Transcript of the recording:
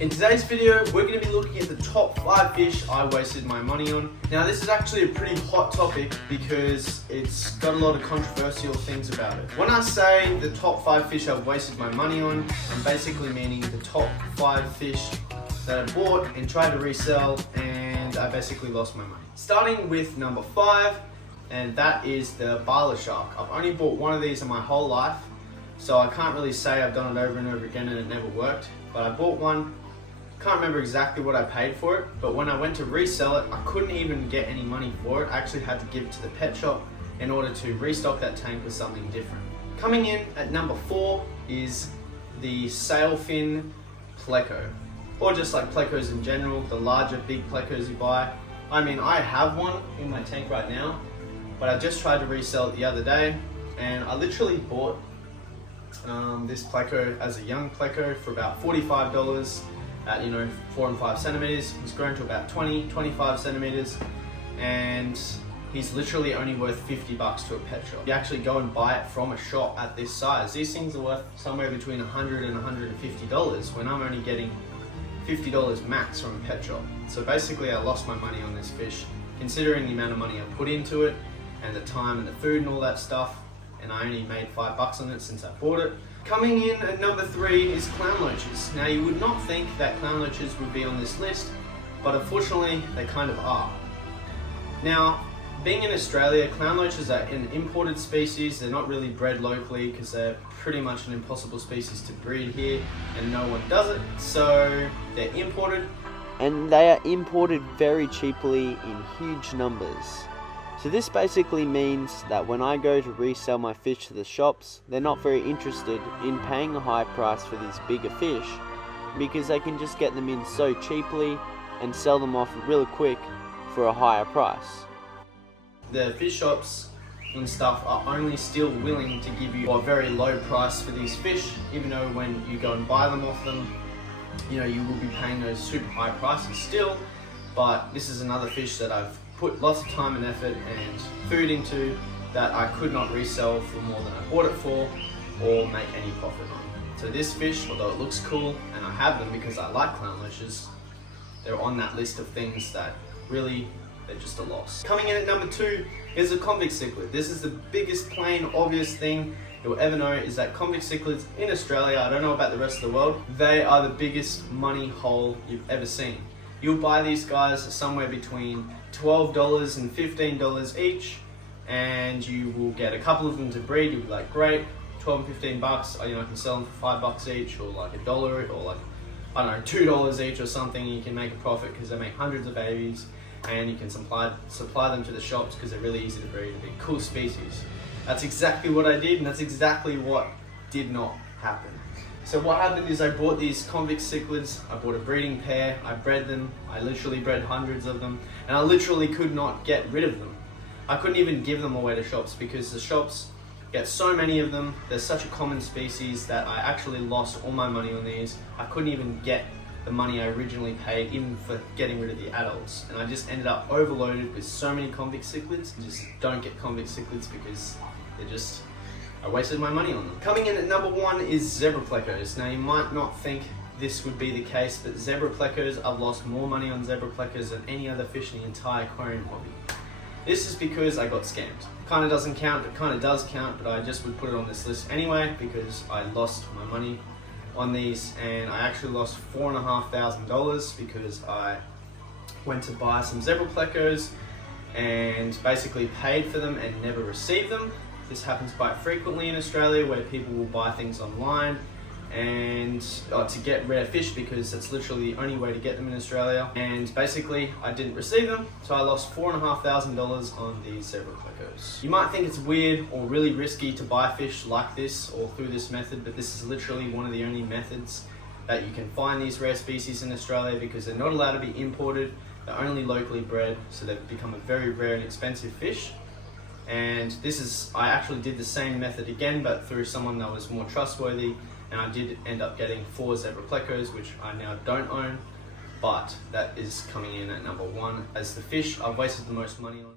In today's video, we're going to be looking at the top 5 fish I wasted my money on. Now this is actually a pretty hot topic because it's got a lot of controversial things about it. When I say the top 5 fish I've wasted my money on, I'm basically meaning the top 5 fish that I bought and tried to resell and I basically lost my money. Starting with number 5, and that is the barla shark. I've only bought one of these in my whole life, so I can't really say I've done it over and over again and it never worked, but I bought one. Can't remember exactly what I paid for it, but when I went to resell it, I couldn't even get any money for it. I actually had to give it to the pet shop in order to restock that tank with something different. Coming in at number 4 is the sailfin pleco, or just like plecos in general, the larger big plecos you buy. I mean, I have one in my tank right now, but I just tried to resell it the other day, and I literally bought this pleco as a young pleco for about $45 at 4 and 5 centimeters. He's grown to about 20-25 centimeters, and he's literally only worth $50 to a pet shop. You actually go and buy it from a shop at this size. These things are worth somewhere between $100 and $150 when I'm only getting $50 max from a pet shop. So basically I lost my money on this fish, considering the amount of money I put into it and the time and the food and all that stuff, and I only made $5 on it since I bought it. Coming in at number 3 is clown loaches. Now you would not think that clown loaches would be on this list, but unfortunately they kind of are. Now, being in Australia, clown loaches are an imported species. They're not really bred locally because they're pretty much an impossible species to breed here and no one does it, so they're imported. And they are imported very cheaply in huge numbers. So this basically means that when I go to resell my fish to the shops, they're not very interested in paying a high price for these bigger fish because they can just get them in so cheaply and sell them off real quick for a higher price. The fish shops and stuff are only still willing to give you a very low price for these fish, even though when you go and buy them off them, you will be paying those super high prices still. But this is another fish that I've put lots of time and effort and food into that I could not resell for more than I bought it for or make any profit on. So this fish, although it looks cool and I have them because I like clown loaches, they're on that list of things that really, they're just a loss. Coming in at number 2 is a convict cichlid. This is the biggest plain obvious thing you'll ever know, is that convict cichlids in Australia, I don't know about the rest of the world, they are the biggest money hole you've ever seen. You'll buy these guys somewhere between $12 and $15 each, and you will get a couple of them to breed. You'll be like, great, 12 and 15 bucks. I can sell them for $5 each, or like $1, or like, I don't know, $2 each or something. You can make a profit because they make hundreds of babies, and you can supply them to the shops because they're really easy to breed. They're a cool species. That's exactly what I did, and that's exactly what did not happen. So what happened is I bought these convict cichlids, I bought a breeding pair, I bred them, I literally bred hundreds of them, and I literally could not get rid of them. I couldn't even give them away to shops because the shops get so many of them. They're such a common species that I actually lost all my money on these. I couldn't even get the money I originally paid, even for getting rid of the adults. And I just ended up overloaded with so many convict cichlids. You just don't get convict cichlids because they're just, I wasted my money on them. Coming in at number 1 is zebra plecos. Now you might not think this would be the case, but zebra plecos, I've lost more money on zebra plecos than any other fish in the entire aquarium hobby. This is because I got scammed. Kind of doesn't count, but kind of does count, but I just would put it on this list anyway because I lost my money on these, and I actually lost $4,500 because I went to buy some zebra plecos and basically paid for them and never received them. This happens quite frequently in Australia where people will buy things online and to get rare fish because that's literally the only way to get them in Australia. And basically I didn't receive them, so I lost $4,500 on these zebra plecos. You might think it's weird or really risky to buy fish like this or through this method, but this is literally one of the only methods that you can find these rare species in Australia because they're not allowed to be imported. They're only locally bred, so they've become a very rare and expensive fish. And I actually did the same method again, but through someone that was more trustworthy, and I did end up getting 4 zebra plecos, which I now don't own, but that is coming in at number 1 as the fish I've wasted the most money on.